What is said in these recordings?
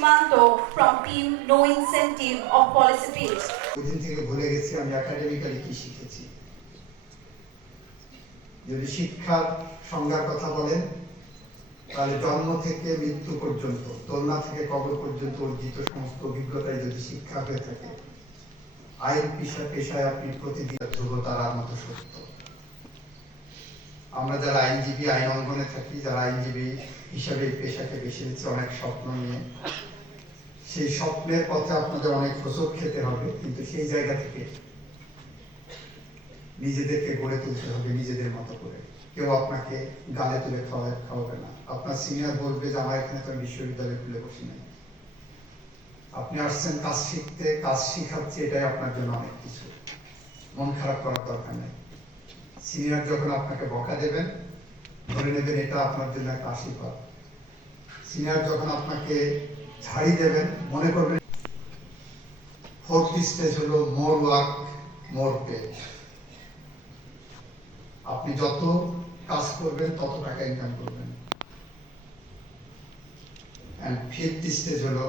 Shimanto from team No Incentive of Policy Peace. ওইদিন থেকে ভুলে গেছি আমি একাডেমিক্যালি কি শিখেছি যদি শিক্ষার সংজ্ঞার কথা বলেন, তাহলে জন্ম থেকে মৃত্যু পর্যন্ত, দোলনা থেকে কবর পর্যন্ত অর্জিত সমস্ত অভিজ্ঞতাই যদি শিক্ষা হয়ে থাকে আইন পেশা পেশায় আপনি প্রতিদিন ধ্রুব তারার মতো সত্য আমরা যারা আইনজীবী, আইন অঙ্গনে থাকি, যারা আইনজীবী হিসাবে পেশাকে বেছে নিচ্ছে, অনেক স্বপ্ন নিয়ে সেই স্বপ্নের পথে আপনাদের অনেক হোঁচট খেতে হবে, কিন্তু সেই জায়গা থেকে নিজেদেরকে গড়ে তুলতে হবে, নিজেদের মতো করে। কেউ আপনাকে গালে তুলে খাওয়া খাওয়াবে না। আপনার সিনিয়র বলবে যে, আমার এখানে তো বিশ্ববিদ্যালয় খুলে বসি নাই। আপনি আসছেন, কাজ শিখতে, কাজ শিখাচ্ছে, এটাই আপনার জন্য অনেক কিছু। মন খারাপ করার দরকার নেই। সিনিয়র যখন আপনাকে বকা দেবেন, ধরে নেবেন এটা আপনার জন্য একটা আশীর্বাদ। সিনিয়র যখন আপনাকে ঝাড়ি দেবেন। মনে করবেন ফোর্থ স্টেজ হলো মোর ওয়ার্ক মোর পে আপনি যত কাজ করবেন, তত টাকা ইনকাম করবেন। এন্ড ফিফথ স্টেজ হলো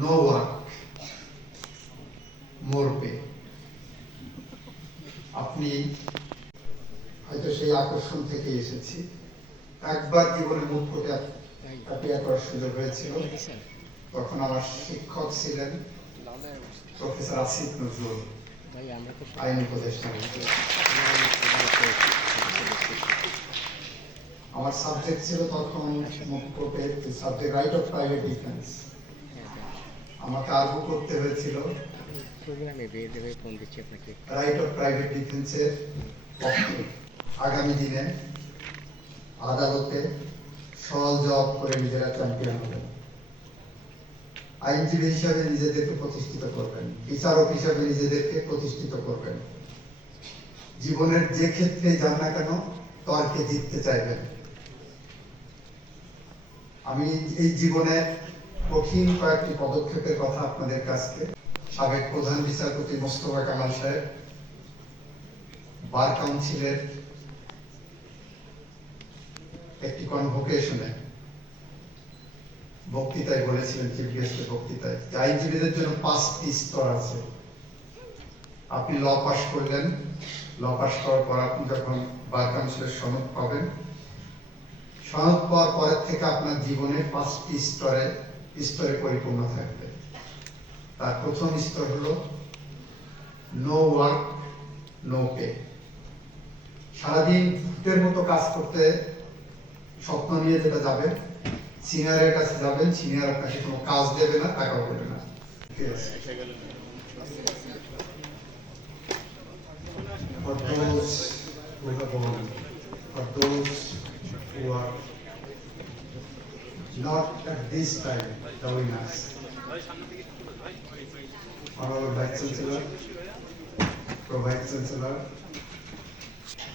নো ওয়ার্ক মোর পে আপনি হয়তো সেই আকর্ষণ থেকে এসেছি। একবার জীবনে মুখ ফুটে অ্যাপিয়ার করার সুযোগ হয়েছিল। তখন আমার শিক্ষক ছিলেন প্রফেসর আসিফ নজরুল, আইন উপদেষ্টা। আমার সাবজেক্ট ছিল তখন subject right of private defence আমাকে আর্গু করতে হয়েছিল। রাইট অফ প্রাইভেট ডিফেন্সের আগামী দিনে আদালতে সওয়াল জবাব করে নিজেরা চ্যাম্পিয়ন হবেন। আইনজীবী হিসাবে নিজেদেরকে প্রতিষ্ঠিত করবেন। বিচারক হিসাবে নিজেদেরকে প্রতিষ্ঠিত করবেন। জীবনের যে ক্ষেত্রে যান না কেন, তর্কে জিততে চাইবেন। আমি এই জীবনের কঠিন কয়েকটি পদক্ষেপের কথা আপনাদের কাছকে সাবেক প্রধান বিচারপতি মোস্তফা কামাল সাহেব, বার কাউন্সিলের একটি কনভোকেশনে বক্তৃতায় বলেছিলেন চিফ গেস্টের বক্তৃতায় যে আইনজীবীদের জন্য পাঁচটি স্তর আছে। আপনি ল পাস করলেন। ল পাস করার পর আপনি যখন বার কাউন্সিলের সনদ পাবেন, সনদ পাওয়ার পরের থেকে আপনার জীবনের পাঁচটি স্তরে স্তরে পরিপূর্ণ থাকবে। তার প্রথম স্তর হলো নো ওয়ার্ক নো পে সারাদিন ভূতের মতো কাজ করতে স্বপ্ন নিয়ে যেটা যাবেন সিনিয়রের কাছে যাবেন সিনিয়র কাছে কোনো কাজ দেবে না টাকাও দেবে না।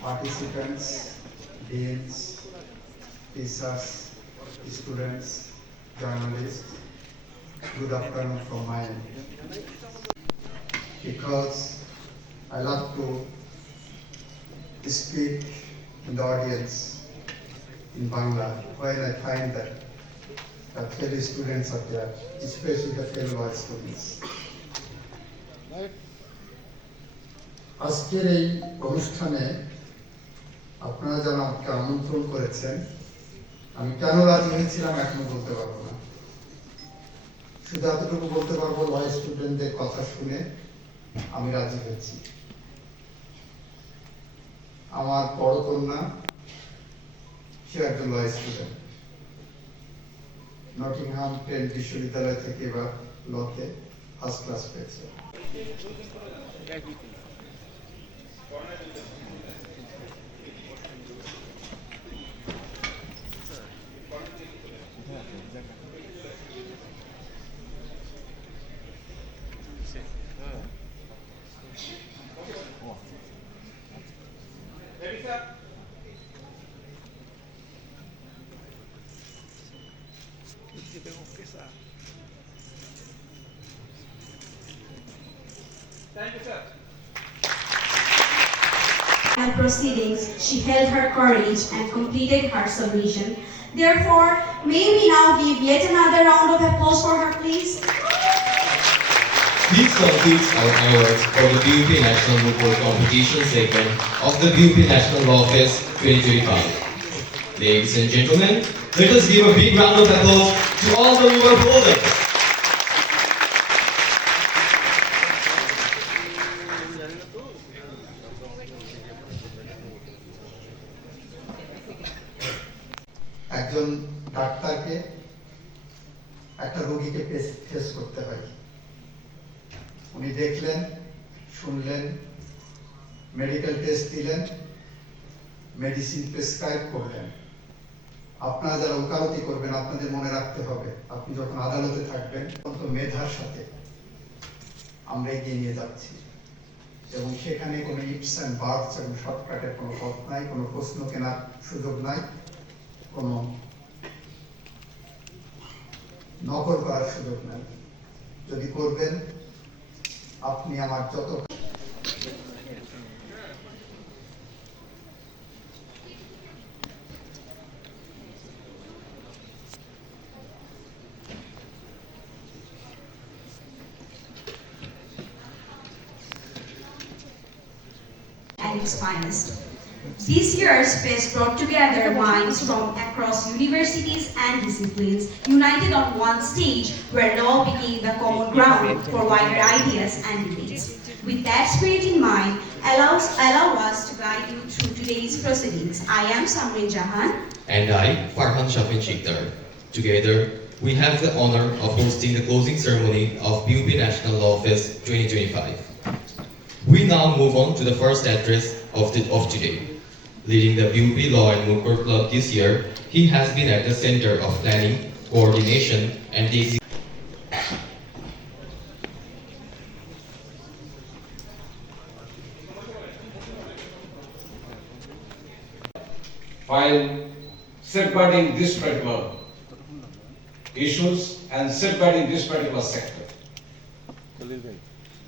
participants, beings, teachers, students, journalists, good afternoon from my end. Because I love to speak in the audience in Bangla when I find that the fellow students are there, especially the fellow students. আজকের এই অনুষ্ঠানে আপনারা যারা আমাকে আমন্ত্রণ করেছেন আমি কেন রাজি হয়েছিলাম এখনও বলতে পারব না। শুধু এতটুকু বলতে পারব ল স্টুডেন্টদের কথা শুনে আমি রাজি হয়েছি। আমার বড় কন্যা, সে একজন ল স্টুডেন্ট নটিংহাম ট্রেন্ট বিশ্ববিদ্যালয় থেকে এবার লতে ফার্স্ট ক্লাস পেয়েছে। And proceedings, she held her courage and completed her submission Therefore, may we now give yet another round of applause for her, please? This concludes our awards for the BUP National Report Competition segment of the BUP National Law Fest 2025. Ladies and gentlemen, let us give a big round of applause to all the reward holders. Prescribe করলেন আপনারা যারা ওকালতি করবেন, আপনাদের মনে রাখতে হবে, আপনি যখন আদালতে থাকবেন অত্যন্ত মেধার সাথে আমরা এগিয়ে নিয়ে যাচ্ছি। এবং সেখানে কোনো ইপস অ্যান্ড বার্থস এবং শর্টকাটের কোনো পথ নাই, কোনো প্রশ্ন কেনার সুযোগ নাই, কোনো নকল করার সুযোগ নাই। যদি করবেন, আপনি আমার যত finest. This year's fest brought together minds from across universities and disciplines, united on one stage where law became the common ground for wider ideas and debates. With that spirit in mind, allows, allow us to guide you through today's proceedings. I am Samrin Jahan. And I, Farhan Shafin Shikdar. Together, we have the honor of hosting the closing ceremony of BUP National Law Fest 2025. We now move on to the first address of, the, of today. Leading the BUP Law and Moot Club this year, he has been at the center of planning, coordination, and the while safeguarding this particular issues and safeguarding this particular sector.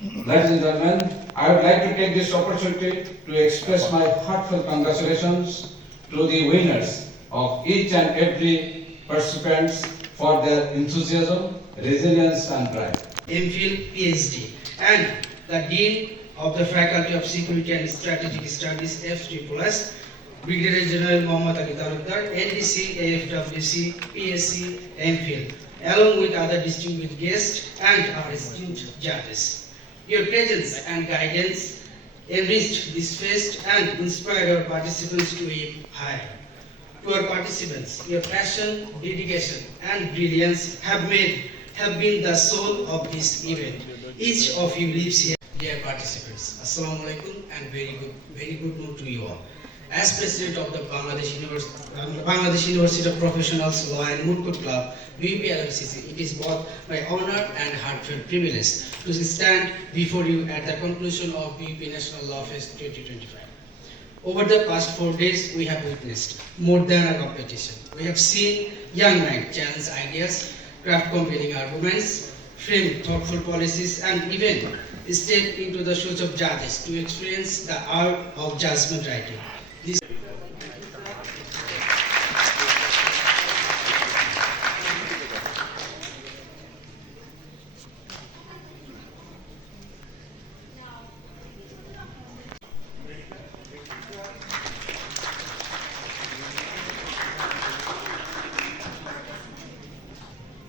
Ladies and gentlemen, I would like to take this opportunity to express my heartfelt congratulations to the winners of each and every participants for their enthusiasm, resilience and drive. MPhil PhD and the Dean of the Faculty of Security and Strategic Studies FSSS, Brigadier General Mohammad Ali Talukdar, NDC, AFWC, PSC, MPhil, along with other distinguished guests and our esteemed judges. Your presence and guidance enriched this fest and inspired our participants to aim higher. To our participants, your passion, dedication, and brilliance have made have been the soul of this event. Each of you lives here. Dear participants, Assalamu alaikum and very good, very good noon to you all. As president of the Bangladesh University, Bangladesh University of Professionals Law and Moot Club, BPLMCC, it is both my honor and heartfelt privilege to stand before you at the conclusion of BP National Law Fest 2025. Over the past four days, we have witnessed more than a competition. We have seen young minds challenge ideas, craft compelling arguments, frame thoughtful policies, and even step into the shoes of judges to experience the art of judgment writing. This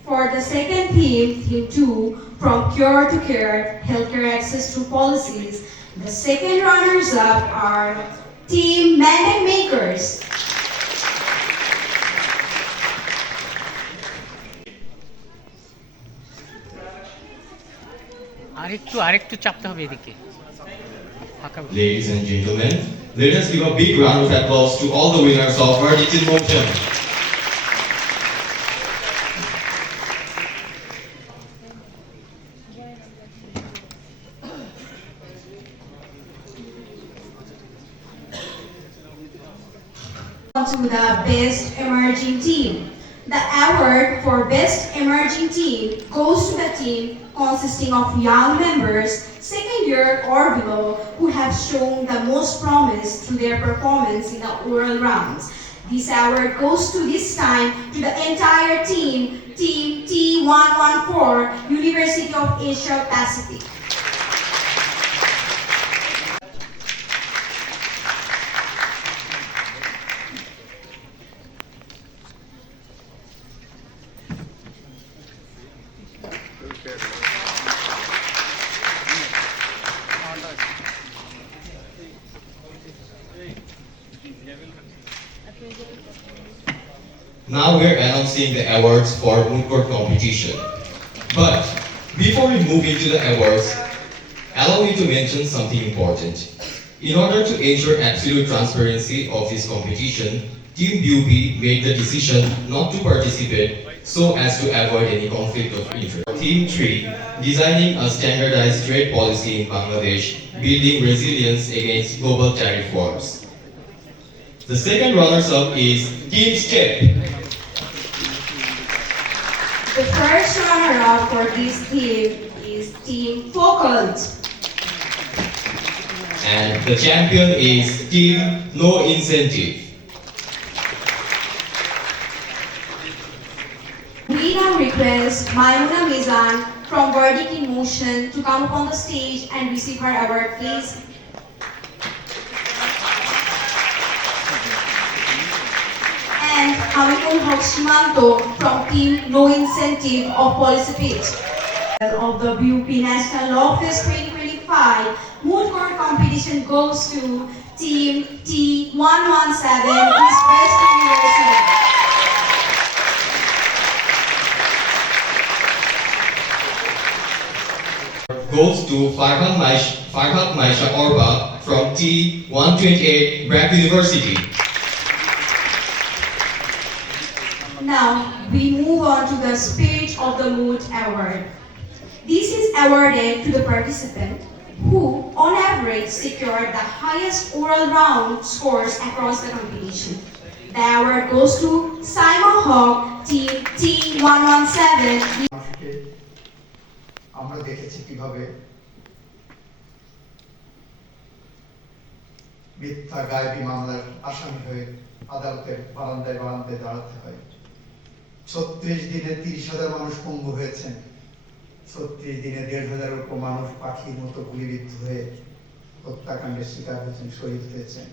For the second theme, theme two, from cure to care, healthcare access through policies, the second runners up are Team Mandate Makers. আরেকটু আরেকটু চাপতে হবে এদিকে ফাঁকা Ladies and gentlemen, let us give a big round of applause to all the winners of Verdict in Motion. Consisting of young members, second year or below, who have shown the most promise through their performance in the oral rounds. This award goes to this time to the entire team, Team T114, University of Asia Pacific. Now we're announcing the awards for moot court competition. But before we move into the awards, allow me to mention something important. In order to ensure absolute transparency of this competition, Team BUP made the decision not to participate so as to avoid any conflict of interest. Team 3, designing a standardized trade policy in Bangladesh, building resilience against global tariff wars. The second runners-up is Team STEP, The for this team is Team Focult. And the champion is Team No Incentive. We now request Maimuna Mizan from Verdict in Motion to come upon the stage and receive her award, please. And Hamikul from Team No Incentive of Policy Pitch. Of the BUP National Law Fest 2025, Moot Court competition goes to Team T117 East West University. Goes to Farhan Maish, Farhat Maisha Orba from T128 Bragg University. Now, we move on to the Spirit of the Mood Award. This is awarded to the participant who, on average, secured the highest oral round scores across the competition. The award goes to Simon Hogg, Team T117, মানুষকে আমরা দেখেছি কিভাবে মিথ্যা গায়েবী মামলার আসামি হয়ে আদালতের বারান্দায় বারান্দায় দাঁড়াতে হয় ছত্রিশ দিনে তিরিশ হাজার মানুষ পঙ্গু হয়েছেন ছত্রিশ দিনে দেড় হাজারের উপর মানুষ পাখির মতো গুলিবিদ্ধ হয়ে হত্যাকাণ্ডের শিকার হয়েছেন, শহীদ হয়েছেন।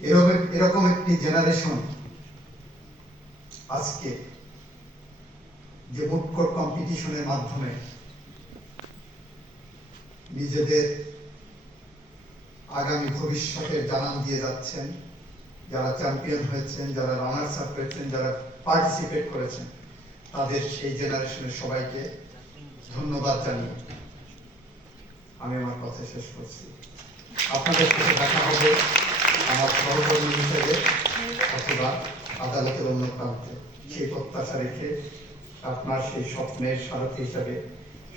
এরকম এরকম একটি জেনারেশন আজকে যে মুটকোট কম্পিটিশনের মাধ্যমে নিজেদের আগামী ভবিষ্যতের জানান দিয়ে যাচ্ছেন। যারা চ্যাম্পিয়ন হয়েছেন, যারা রানার্স আপ হয়েছেন, যারা পার্টিসিপেট করেছেন, তাদের সেই জেনারেশনের সবাইকে ধন্যবাদ জানিয়ে আমি আমার কথা শেষ করছি। আপনাদের সাথে দেখা হবে আমার সহকর্মী হিসেবে অথবা আদালতের অন্য প্রান্তে। সেই প্রত্যাশা রেখে আপনার সেই স্বপ্নের সারথি হিসাবে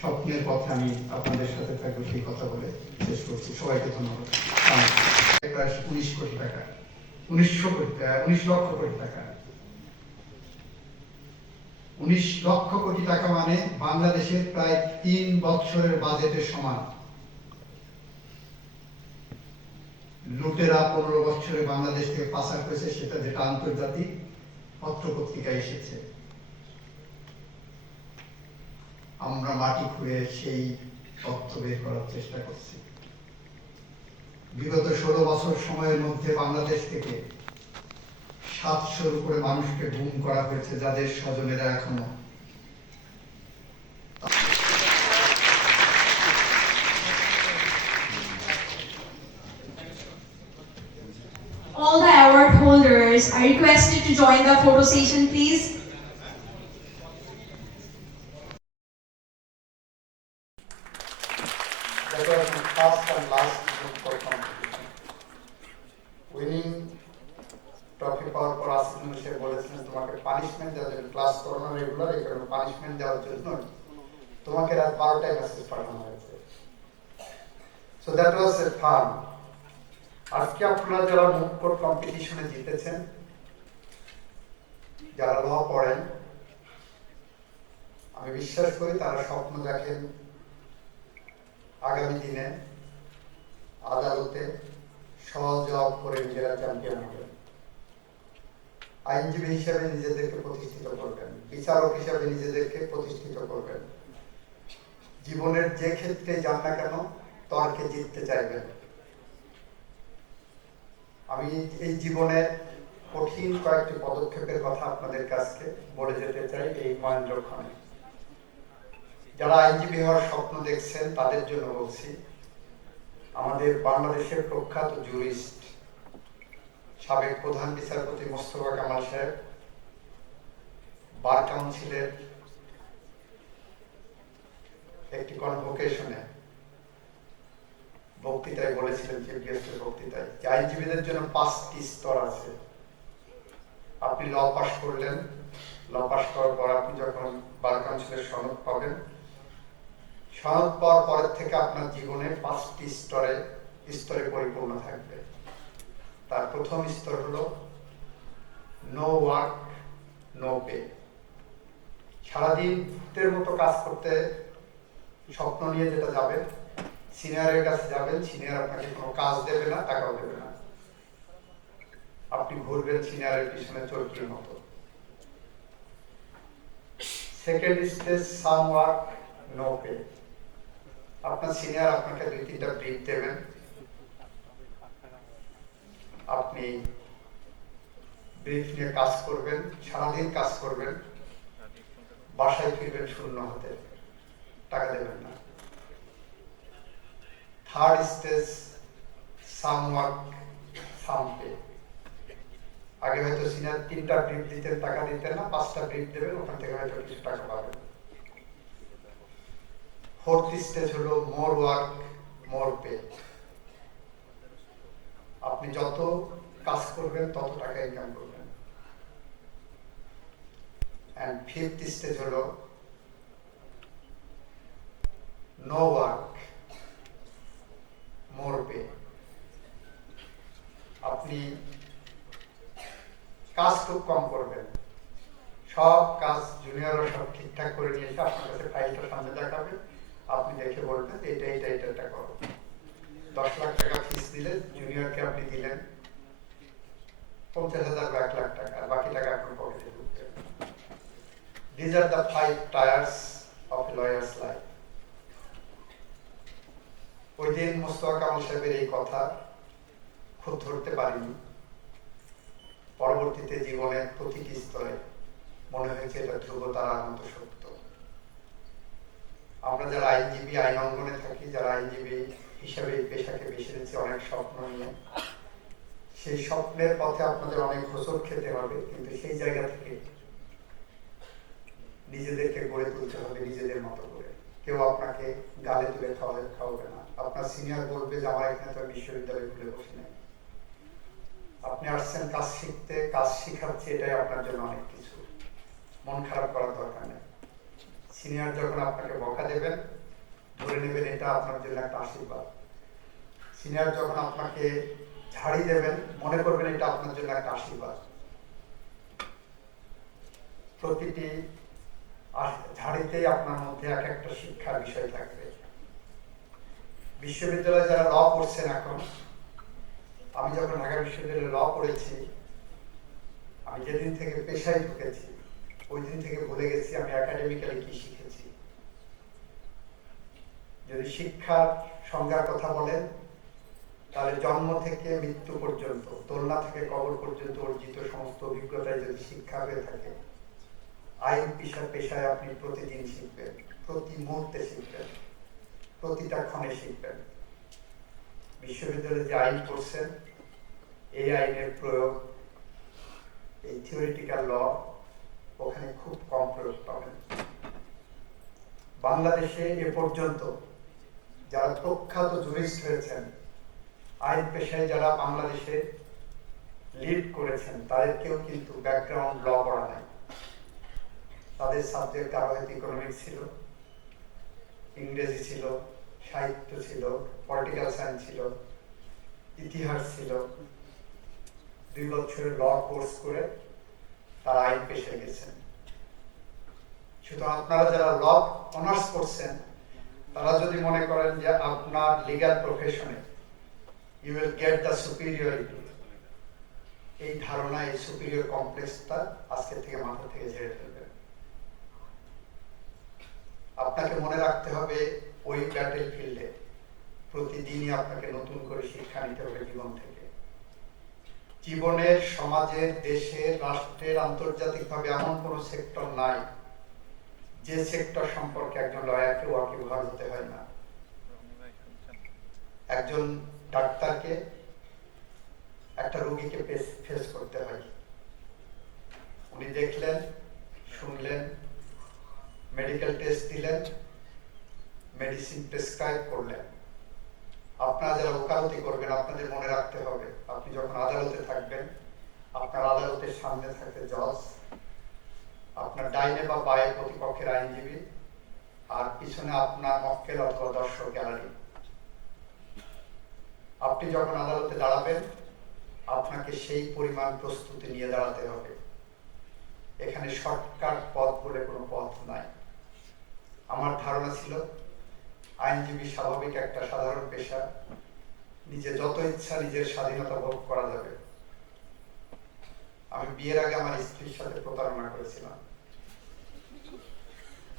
স্বপ্নের পথে আমি আপনাদের সাথে থাকব সেই কথা বলে শেষ করছি। সবাইকে ধন্যবাদ। প্রায় উনিশ কোটি টাকা। উনিশশো কোটি উনিশ লক্ষ কোটি টাকা। উনিশ লক্ষ কোটি টাকা মানে বাংলাদেশের প্রায় তিন বছরের বাজেটের সমান। লুটেরা পনেরো বছরে বাংলাদেশ থেকে পাচার করেছে, সেটা যেটা আন্তর্জাতিক পত্র পত্রিকায় এসেছে। আমরা মাটি খুঁড়ে সেই তথ্য বের করার চেষ্টা করছি। বিগত ষোলো বছর সময়ের মধ্যে বাংলাদেশ থেকে সাতশোর উপরে মানুষকে গুম করা হয়েছে যাদের স্বজনেরা এখনও all the award holders are requested to join the photo session, please. That was my first and last group for competition. Winning trophy পাওয়ার পর আসিফ সে বলেছিলেন তোমাকে পানিশমেন্ট দেওয়ার জন্য ক্লাস করোনা রেগুলার এই কারণে পানিশমেন্ট দেওয়ার জন্য বারোটায় মেসেজ পাঠানো হয়েছে। আজকে আপনারা যারা কম্পিটিশনে জিতেছেন, যারা পড়েন, আমি বিশ্বাস করি তারা স্বপ্ন দেখেন আগামী দিনে আদালতে সহজ জবাব করে নিজেরা চ্যাম্পিয়ন হবে আইনজীবী হিসেবে নিজেদেরকে প্রতিষ্ঠিত করবেন, বিচারক হিসেবে নিজেদেরকে প্রতিষ্ঠিত করবেন। জীবনের যে ক্ষেত্রে যান না কেন, তর্কে জিততে চাইবেন। আমি এই জীবনে কঠিন কয়েকটি পদক্ষেপের কথা আপনাদের কাছে বলে যেতে চাই এই মহেন্দ্রক্ষণে যারা আইনজীবী হওয়ার স্বপ্ন দেখছেন, তাদের জন্য বলছি, আমাদের বাংলাদেশের প্রখ্যাত জুরিস্ট, সাবেক প্রধান বিচারপতি মোস্তফা কামাল সাহেব, বার কাউন্সিলের একটি কনভোকেশনে বক্তৃতায় বলেছিলেন চিফ গেস্টের বক্তৃতায়, যে আইনজীবীদের জন্য পাঁচটি স্তর আছে। আপনি ল পাস করলেন, ল পাস করার পর আপনি যখন বার কাউন্সিলের সনদ পাবেন, সনদ পাওয়ার পরের থেকে আপনার জীবনে পাঁচটি স্তরে স্তরে পরিপূর্ণ থাকবে। তার প্রথম স্তর হলো নো ওয়ার্ক নো পে সারাদিন ভূতের মতো কাজ করতে স্বপ্ন নিয়ে যেটা যাবেন সিনিয়রের কাছে যাবেন, সিনিয়র আপনাকে কোনো কাজ দেবে না, টাকাও দেবে না। আপনি ঘুরবেন সিনিয়রের পিছনে চরিত্রের মতো। Second stage some work no pay আপনার সিনিয়র আপনাকে দুই তিনটা ব্রিফ দেবেন। আপনি ব্রিফ নিয়ে কাজ করবেন, সারাদিন কাজ করবেন, বাসায় ফিরবেন শূন্য হাতে। টাকা দেবেন না। Third stage some work some pay আগে হয়তো সিনিয়র তিনটা ব্রিফ দিতেন, টাকা দিতেন না, পাঁচটা ব্রিফ দেবেন, ওখান থেকে হয়তো কিছু টাকা পাবেন। ফোর্থ স্টেজ হলো মোর ওয়ার্ক মোর পে আপনি যত কাজ করবেন, তত টাকা ইনকাম করবেন। অ্যান্ড ফিফথ স্টেজ হলো নো ওয়ার্ক মোর পে আপনি কাজ খুব কম করবেন। সব কাজ জুনিয়ররা সব ঠিকঠাক করে নিয়ে এসে আপনার কাছে ফাইলটা সামনে দেখাবে। আপনি দেখে বলবেন এটা এটা এটা এটা করো। দশ লাখ টাকা ফিস দিলে জুনিয়রকে আপনি দিলেন পঞ্চাশ হাজার বা এক লাখ টাকা, আর বাকি টাকা আপনার পকেটে ঢুকবে। These are the five tiers of lawyer's life ওই দিন মোস্তফা কামাল সাহেবের এই কথা খুব ধরতে পারিনি। পরবর্তীতে জীবনের প্রতিটি স্তরে মনে হয়েছে এটা ধ্রুব তারার মতো সত্য। আমরা যারা আইনজীবী, আইন অঙ্গনে থাকি, যারা আইনজীবী হিসাবে এই পেশাকে বেছে নিয়েছি অনেক স্বপ্ন নিয়ে, সেই স্বপ্নের পথে আপনাদের অনেক হোসট খেতে হবে, কিন্তু সেই জায়গা থেকে নিজেদেরকে গড়ে তুলতে হবে, নিজেদের মতো করে। কেউ আপনাকে গালে তুলে খাওয়াবে খাওয়াবে না। আপনার সিনিয়র বলবে যে, আমার এখানে তো বিশ্ববিদ্যালয় খুলে বসে নেই। আপনি আসছেন, কাজ শিখতে, কাজ শিখাচ্ছে এটাই আপনার জন্য অনেক কিছু। মন খারাপ করার দরকার নেই। সিনিয়র যখন আপনাকে বকা দেবেন, ধরে নেবেন এটা আপনার জন্য একটা আশীর্বাদ। সিনিয়র যখন আপনাকে ঝাড়ি দেবেন, মনে করবেন এটা আপনার জন্য একটা আশীর্বাদ। প্রতিটি ঝাড়িতেই আপনার মধ্যে এক একটা শিক্ষার বিষয় থাকবে। বিশ্ববিদ্যালয়ে যারা ল পড়ছেন এখন, আমি যখন ঢাকা বিশ্ববিদ্যালয়ে ল পড়েছি আমি যেদিন থেকে পেশায় ঢুকেছি ওই দিন থেকে ভুলে গেছি আমি একাডেমিক্যালি কি শিখেছি। যদি শিক্ষার সংজ্ঞার কথা বলেন, তাহলে জন্ম থেকে মৃত্যু পর্যন্ত, দোলনা থেকে কবর পর্যন্ত অর্জিত সমস্ত অভিজ্ঞতায় যদি শিক্ষা হয়ে থাকে, আইন, পেশা, পেশায় আপনি প্রতিদিন শিখবেন, প্রতি মুহূর্তে শিখবেন। প্রতিটা ক্ষণে শিখবেন। বিশ্ববিদ্যালয়ে যে আইন পড়ছেন এই আইনের প্রয়োগ, এই থিওরিটিক্যাল ল ওখানে খুব কম প্রয়োগ পাবেন। বাংলাদেশে এ পর্যন্ত যারা প্রখ্যাত জুরিস্ট হয়েছেন, আইন পেশায় যারা বাংলাদেশে লিড করেছেন তাদের কেউ কিন্তু ব্যাকগ্রাউন্ড ল পড়া নাই তাদের সাবজেক্ট আরও ইকোনমিক্স ছিল, ইংরেজি ছিল সাহিত্য ছিল পলিটিক্যাল সায়েন্স ছিল, ইতিহাস ছিল। দুই বছরের ল কোর্স করে তারা আইন পেশায় গেছেন। সুতরাং আপনারা যারা ল অনার্স করছেন, তারা যদি মনে করেন যে আপনার লিগ্যাল প্রফেশনে you will get the superiority এই ধারণা, এই সুপিরিয়র কমপ্লেক্সটা আজকে থেকে মাথা থেকে ঝেড়ে ফেলবেন। আপনাকে মনে রাখতে হবে ওই ব্যাটেল ফিল্ডে প্রতিদিনই আপনাকে নতুন করে শিক্ষা নিতে হবে জীবন থেকে। জীবনের সমাজের দেশের রাষ্ট্রের আন্তর্জাতিকভাবে এমন কোনো সেক্টর নাই যে সেক্টর সম্পর্কে একজন লয়ারকে ওয়াকিবহাল হতে হয় না। একজন ডাক্তারকে একটা রোগীকে ফেস করতে হয়। উনি দেখলেন, শুনলেন মেডিকেল টেস্ট দিলেন মেডিসিন প্রেসক্রাইব করলেন। আপনারা যারা ওকালতি করবেন, আপনাদের মনে রাখতে হবে। আপনি যখন আদালতে থাকবেন, আপনার আদালতের সামনে থাকবে জজ, আপনার ডাইনে বা বায়ে প্রতিপক্ষের আইনজীবী, আর পিছনে আপনার মক্কেল অথবা দর্শক গ্যালারি। আপনি যখন আদালতে দাঁড়াবেন, আপনাকে সেই পরিমাণ প্রস্তুতি নিয়ে দাঁড়াতে হবে। এখানে শর্টকাট পথ বলে কোনো পথ নাই। আমার ধারণা ছিল আইনজীবী স্বাভাবিক একটা সাধারণ পেশা। নিজে যত ইচ্ছা নিজের স্বাধীনতা ভোগ করা যাবে। আমি বিয়ের আগে আমার স্ত্রীর সাথে প্রতারণা করেছিলাম।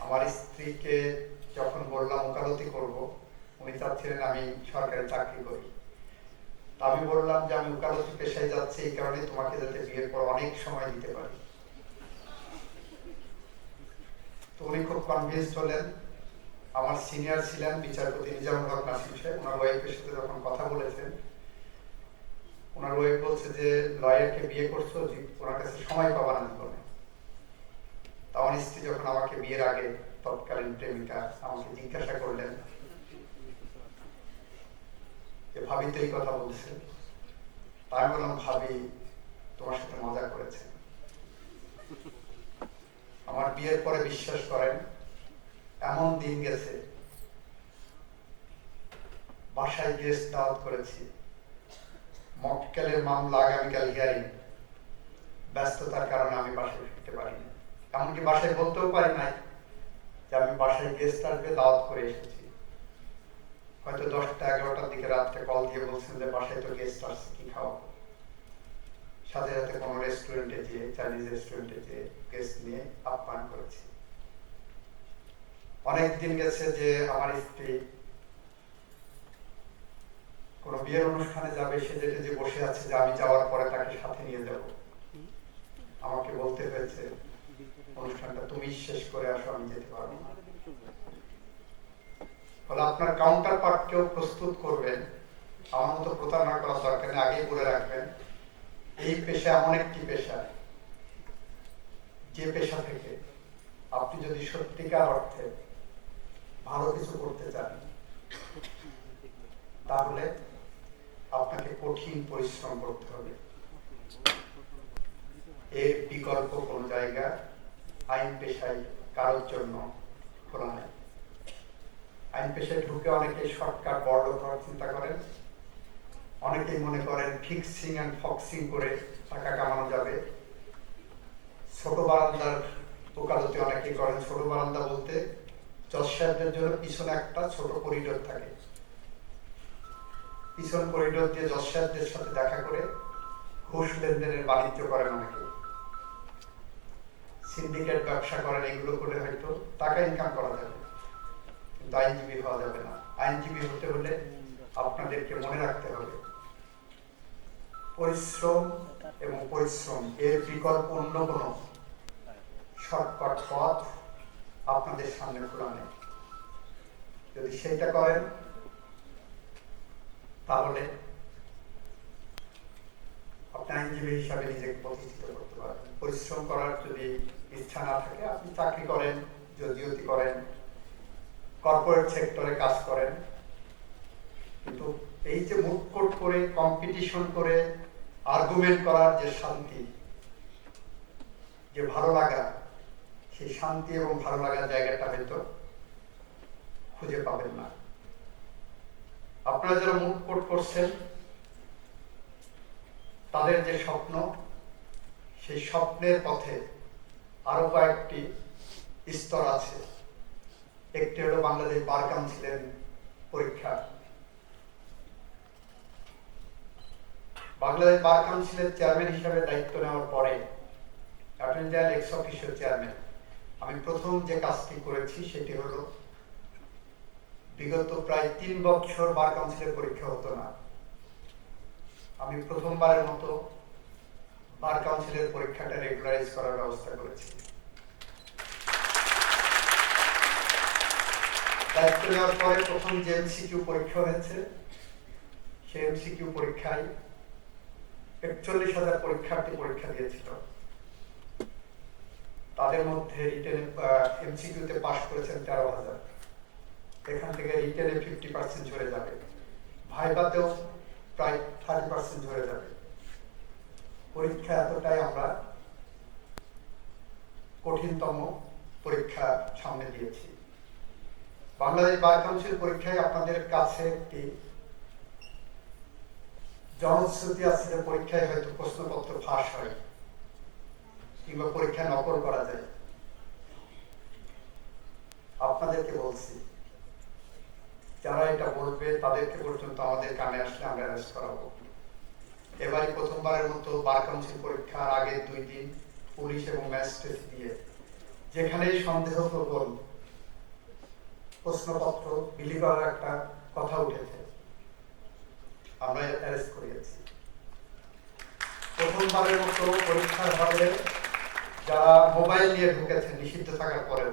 আমার স্ত্রীকে যখন বললাম, ওকালতি করব, উনি চাচ্ছিলেন আমি সরকারি চাকরি করি। আমি বললাম যে, আমি ওকালতি পেশায় যাচ্ছি, এই কারণে তোমাকে যাতে বিয়ের পর অনেক সময় দিতে পারি। তো উনি খুব কনভিন্সড হলেন। আমার সিনিয়র ছিলেন বিচারপতি নিজামুল হক নাসিম সাহেব। ওনার ওয়াইফের সাথে যখন কথা বলেছেন, ওনার ওয়াইফ বলছে যে লয়ারকে বিয়ে করছ ওনার কাছে সময় পাবা না জীবনে তা আমার স্ত্রী যখন আমাকে বিয়ের আগে তৎকালীন প্রেমিকা আমাকে জিজ্ঞাসা করলেন যে, ভাবি তো এই কথা বলছে। তাই বললাম, ভাবি, তোমার সাথে মজা করেছে। আমার বিয়ের পরে বিশ্বাস করেন এমন দিন গেছে। বাসায় গেস্ট দাওয়াত করেছি। মক্কেলের মামলা আগামীকাল হিয়ারিং। ব্যস্ততার কারণে আমি বাসায় ফিরতে পারিনি। এমনকি বাসায় বলতেও পারি নাই যে আমি বাসায় গেস্ট আসবে দাওয়াত করে এসেছি। হয়তো দশটা এগারোটার দিকে রাত্রে কল দিয়ে বলছেন যে বাসায় তো গেস্ট আসছে কি খাও সাথে সাথে কোনো রেস্টুরেন্টে যেয়ে চাইনিজ রেস্টুরেন্টে যেয়ে গেস্ট নিয়ে আপ্যায়ন করেছি। অনেক দিন গেছে যে আমার স্ত্রী কোন বিয়ের অনুষ্ঠানে যাবে, সে যেতে যে বসে আছে যে আমি যাওয়ার পরে তাকে সাথে নিয়ে যাব। আমাকে বলতে হয়েছে, অনুষ্ঠানটা তুমি শেষ করে আসো, আমি যেতে পারব ফলে আপনার কাউন্টার পার্টকেও প্রস্তুত করবেন? আমার মতো প্রতারণা করার দরকার নেই, আগেই বলে রাখবেন। এই পেশা এমন একটি পেশা। যে পেশা থেকে আপনি যদি সত্যিকার ভালো কিছু করতে চান, তাহলে আপনাকে কঠিন পরিশ্রম করতে হবে। এর বিকল্প কোন জায়গা আইন পেশায় কারোর জন্য খোলা নেই। আইন পেশায় ঢুকে অনেকে শর্টকাট বড় করার চিন্তা করেন, অনেকেই মনে করেন ফিক্সিং অ্যান্ড ফক্সিং করে টাকা কামানো যাবে। ছোট বারান্দার ওকালতি অনেকেই করেন, ছোট বারান্দা বলতে জজ জন্য পিছনে একটা ছোট করিডোর থাকে। পিছন করিডোর দিয়ে জজ সাথে দেখা করে ঘুষ লেনদেনের বাণিজ্য করেন অনেকে। সিন্ডিকেট ব্যবসা করেন, এগুলো করে হয়তো টাকা ইনকাম করা যাবে। কিন্তু আইনজীবী হওয়া যাবে না। আইনজীবী হতে হলে আপনাদেরকে মনে রাখতে হবে, পরিশ্রম এবং পরিশ্রম এর বিকল্প অন্য কোনো শর্টকাট পথ আপনাদের সামনে নেই যদি সেটা করেন, তাহলে আপনি আইনজীবী হিসাবে নিজেকে প্রতিষ্ঠিত করতে পারবেন। পরিশ্রম করার যদি ইচ্ছা না থাকে, আপনি চাকরি করেন যদিওতি করেন, কর্পোরেট সেক্টরে কাজ করেন। কিন্তু এই যে মুটকোট করে কম্পিটিশন করে আর্গুমেন্ট করার যে শান্তি, যে ভালো লাগা সেই শান্তি এবং ভালো লাগার জায়গাটা হয়তো খুঁজে পাবেন না। আপনারা যারা মুটকোট করছেন, তাদের যে স্বপ্ন, সেই স্বপ্নের পথে আরও কয়েকটি স্তর আছে। একটি হলো বাংলাদেশ বার কাউন্সিলের পরীক্ষা। বাংলাদেশ বার কাউন্সিলের চেয়ারম্যান হিসেবে দায়িত্ব নেওয়ার পরে attorney general ex officio chairman. আমি প্রথম যে কাজটি করেছি সেটি হলো, বিগত প্রায় তিন বছর বার কাউন্সিলের পরীক্ষা হতো না। আমি প্রথমবারের মতো বার কাউন্সিলের পরীক্ষাটা রেগুলারাইজ করার ব্যবস্থা করেছি। দায়িত্ব নেওয়ার পরে প্রথম যে এমসিকিউ পরীক্ষা হয়েছে, সেই এমসিকিউ পরীক্ষায় একচল্লিশ হাজার পরীক্ষার্থী পরীক্ষা দিয়েছিল। তাদের মধ্যে রিটেন এমসিকিউতে পাশ করেছেন তেরো হাজার। এখান থেকে রিটেনে ফিফটি পার্সেন্ট ঝরে যাবে। ভাইবাতেও প্রায় থার্টি পার্সেন্ট ঝরে যাবে। পরীক্ষা এতটাই আমরা কঠিনতম পরীক্ষা সামনে দিয়েছি। বাংলাদেশ বার কাউন্সিল পরীক্ষায় আপনাদের কাছে একটি জনশ্রুতি আছে পরীক্ষায় হয়তো প্রশ্নপত্র ফাঁস হয়। কিংবা পরীক্ষা নকল করা যায়। আপনাদেরকে বলছি, যারা এটা বলবে, তাদেরকে পর্যন্ত আমাদের কানে আসলে আমরা অ্যারেস্ট করাবো। এবারে প্রথমবারের মতো বার কাউন্সিল পরীক্ষার আগে দুই দিন পুলিশ এবং ম্যাজিস্ট্রেট দিয়ে, যেখানেই সন্দেহ প্রবল, প্রশ্নপত্র বিলি করার একটা কথা উঠেছে, আমরা অ্যারেস্ট করিয়েছি। প্রথমবারের মতো পরীক্ষার হলে যারা মোবাইল নিয়ে ঢুকেছেন নিষিদ্ধ থাকার পরেও।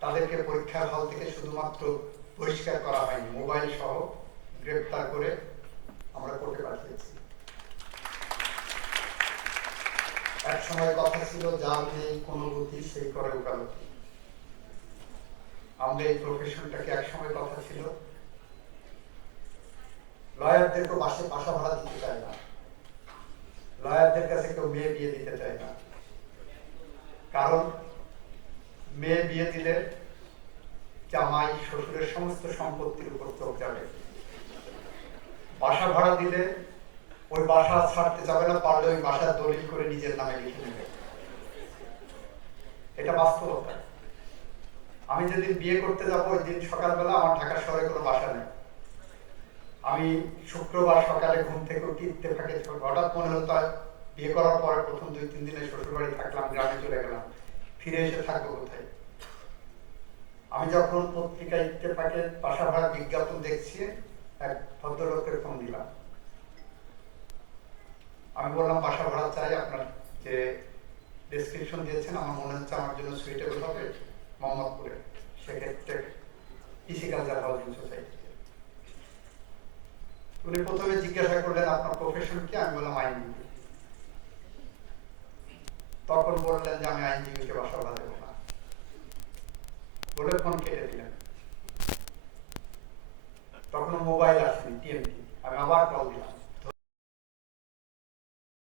তাদেরকে পরীক্ষার হল থেকে শুধুমাত্র বহিষ্কার করা হয়নি। মোবাইল সহ গ্রেপ্তার করে আমরা কোর্টে পাঠিয়েছি। এক সময় কথা ছিল যার নেই কোনো গতি সেই করে উকালতি আমরা এই প্রফেশনটাকে এক সময় কথা ছিল? লয়ারদেরকে বাসে বাসা ভাড়া দিতে চায় না। লয়ারদের কাছে কেউ মেয়ে বিয়ে দিতে চায় না। কারণ মেয়ে বিয়ে দিলে জামাই, শ্বশুরের সমস্ত সম্পত্তির উপর চোখ যাবে। বাসা ভাড়া দিলে ওই বাসা ছাড়তে যাবে না, পারলে ওই বাসা দলিল করে নিজের নামে লিখে নেবে। এটা বাস্তবতা। আমি যেদিন বিয়ে করতে যাব, ওই দিন সকালবেলা আমার ঢাকা শহরে কোনো বাসা নেই। আমি শুক্রবার সকালে ঘুম থেকে উঠি ইত্তেফাকে হঠাৎ মনে হতো বিয়ে করার পরে প্রথম দুই, তিন দিনে শ্বশুর বাড়ি থাকলাম, গ্রামে চলে গেলাম। ফিরে এসে থাকব কোথায়? আমি যখন পত্রিকায় ইত্তেফাকে বাসা ভাড়া বিজ্ঞাপন দেখছি, এক ভদ্রলোকের ফোন দিলাম। আমি বললাম, বাসা ভাড়া চাই আপনার। যে ডেসক্রিপশন দিয়েছেন, আমার মনে হচ্ছে আমার জন্য সুইটেবল হবে মোহাম্মদপুরে। সেক্ষেত্রে কৃষিকালচার হাউজিং সোসাইটি উনি প্রথমে জিজ্ঞাসা করলেন, আপনার প্রফেশন কি? আমি বললাম আইনজীবী তখন বললেন যে, আমি আইনজীবীকে বাসা দেবো না। বলে ফোন কেটে দিলেন। তখন মোবাইল আসেনি, টিএমটি। আমি আবার কল দিলাম।